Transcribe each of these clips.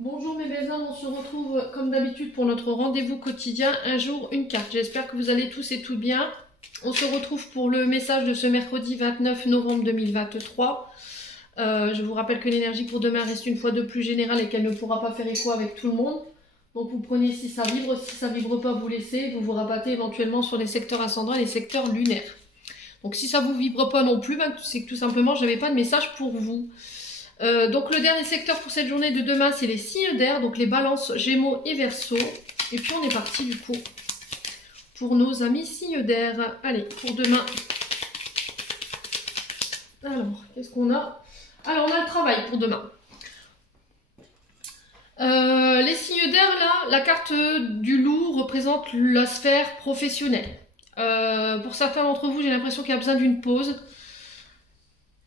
Bonjour mes belles âmes, on se retrouve comme d'habitude pour notre rendez-vous quotidien, un jour, une carte. J'espère que vous allez tous et toutes bien. On se retrouve pour le message de ce mercredi 29 novembre 2023. Je vous rappelle que l'énergie pour demain reste une fois de plus générale et qu'elle ne pourra pas faire écho avec tout le monde. Donc vous prenez si ça vibre pas, vous laissez, vous vous rabattez éventuellement sur les secteurs ascendants et les secteurs lunaires. Donc si ça vous vibre pas non plus, c'est que tout simplement je n'avais pas de message pour vous. Donc le dernier secteur pour cette journée de demain, c'est les signes d'air, donc les balances, gémeaux et verseaux. Et puis on est parti du coup pour nos amis signes d'air. Allez, pour demain. Alors, qu'est-ce qu'on a? Alors, on a le travail pour demain. Les signes d'air, là, la carte du loup représente la sphère professionnelle. Pour certains d'entre vous, j'ai l'impression qu'il y a besoin d'une pause.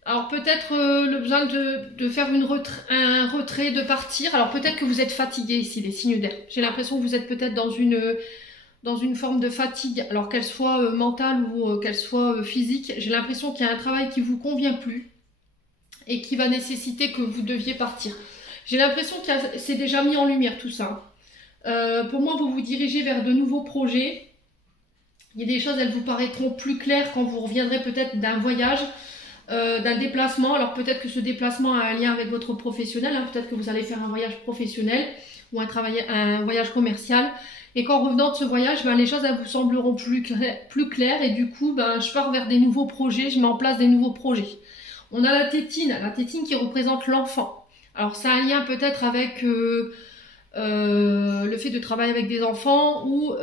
Alors peut-être le besoin de faire un retrait, de partir. Alors peut-être que vous êtes fatigué ici, les signes d'air. J'ai l'impression que vous êtes peut-être dans une forme de fatigue, alors qu'elle soit mentale ou qu'elle soit physique. J'ai l'impression qu'il y a un travail qui ne vous convient plus et qui va nécessiter que vous deviez partir. J'ai l'impression que c'est déjà mis en lumière tout ça. Pour moi, vous vous dirigez vers de nouveaux projets. Il y a des choses, elles vous paraîtront plus claires quand vous reviendrez peut-être d'un voyage. D'un déplacement, alors peut-être que ce déplacement a un lien avec votre professionnel, hein, peut-être que vous allez faire un voyage professionnel ou un voyage commercial, et qu'en revenant de ce voyage, les choses elles vous sembleront plus claires, et du coup je pars vers des nouveaux projets, je mets en place des nouveaux projets. On a la tétine qui représente l'enfant. Alors c'est un lien peut-être avec le fait de travailler avec des enfants ou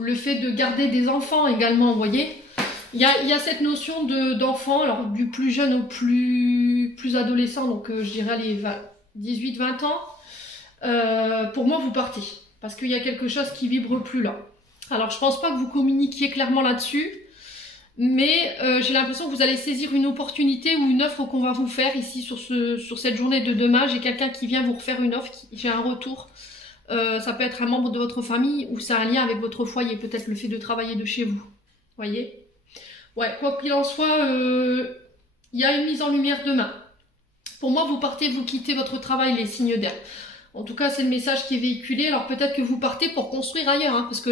le fait de garder des enfants également, vous voyez. Il y a cette notion d'enfant, alors du plus jeune au plus adolescent, donc je dirais les 18-20 ans. Pour moi, vous partez, parce qu'il y a quelque chose qui vibre plus là. Alors, je pense pas que vous communiquiez clairement là-dessus, mais j'ai l'impression que vous allez saisir une opportunité ou une offre qu'on va vous faire ici sur cette journée de demain. J'ai quelqu'un qui vient vous refaire une offre, j'ai un retour. Ça peut être un membre de votre famille ou c'est un lien avec votre foyer, peut-être le fait de travailler de chez vous. Voyez? Ouais, quoi qu'il en soit, il y a une mise en lumière demain. Pour moi, vous partez, vous quittez votre travail, les signes d'air. En tout cas, c'est le message qui est véhiculé. Alors peut-être que vous partez pour construire ailleurs, hein, parce que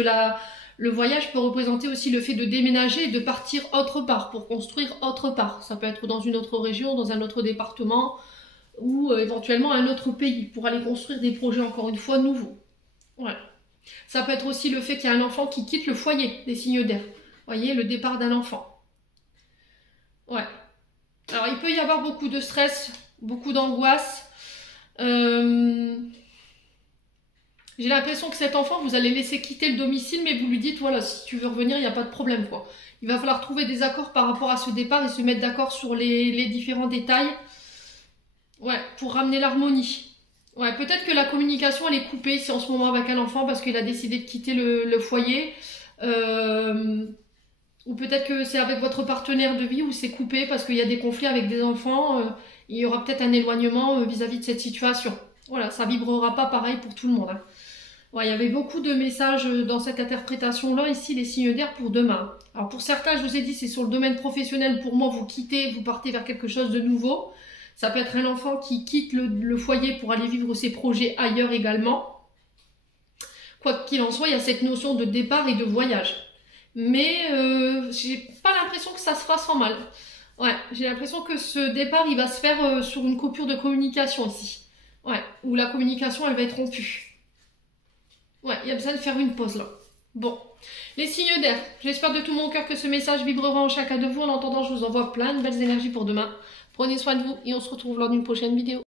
le voyage peut représenter aussi le fait de déménager et de partir autre part, pour construire autre part. Ça peut être dans une autre région, dans un autre département, ou éventuellement un autre pays pour aller construire des projets encore une fois nouveaux. Voilà. Ça peut être aussi le fait qu'il y a un enfant qui quitte le foyer, des signes d'air. Voyez, le départ d'un enfant. Ouais. Alors il peut y avoir beaucoup de stress, beaucoup d'angoisse. J'ai l'impression que cet enfant, vous allez laisser quitter le domicile, mais vous lui dites, voilà, si tu veux revenir, il n'y a pas de problème, quoi. Il va falloir trouver des accords par rapport à ce départ et se mettre d'accord sur les différents détails. Ouais, pour ramener l'harmonie. Ouais, peut-être que la communication elle est coupée ici en ce moment avec un enfant parce qu'il a décidé de quitter le foyer. Ou peut-être que c'est avec votre partenaire de vie où c'est coupé parce qu'il y a des conflits avec des enfants. Il y aura peut-être un éloignement vis-à-vis de cette situation. Voilà, ça vibrera pas pareil pour tout le monde. Hein. Ouais, il y avait beaucoup de messages dans cette interprétation-là, ici, les signes d'air pour demain. Alors pour certains, je vous ai dit, c'est sur le domaine professionnel. Pour moi, vous quittez, vous partez vers quelque chose de nouveau. Ça peut être un enfant qui quitte le foyer pour aller vivre ses projets ailleurs également. Quoi qu'il en soit, il y a cette notion de départ et de voyage. Mais j'ai pas l'impression que ça se fera sans mal. Ouais, j'ai l'impression que ce départ, il va se faire sur une coupure de communication ici. Ouais, où la communication, elle va être rompue. Ouais, il y a besoin de faire une pause là. Bon, les signes d'air. J'espère de tout mon cœur que ce message vibrera en chacun de vous. En attendant, je vous envoie plein de belles énergies pour demain. Prenez soin de vous et on se retrouve lors d'une prochaine vidéo.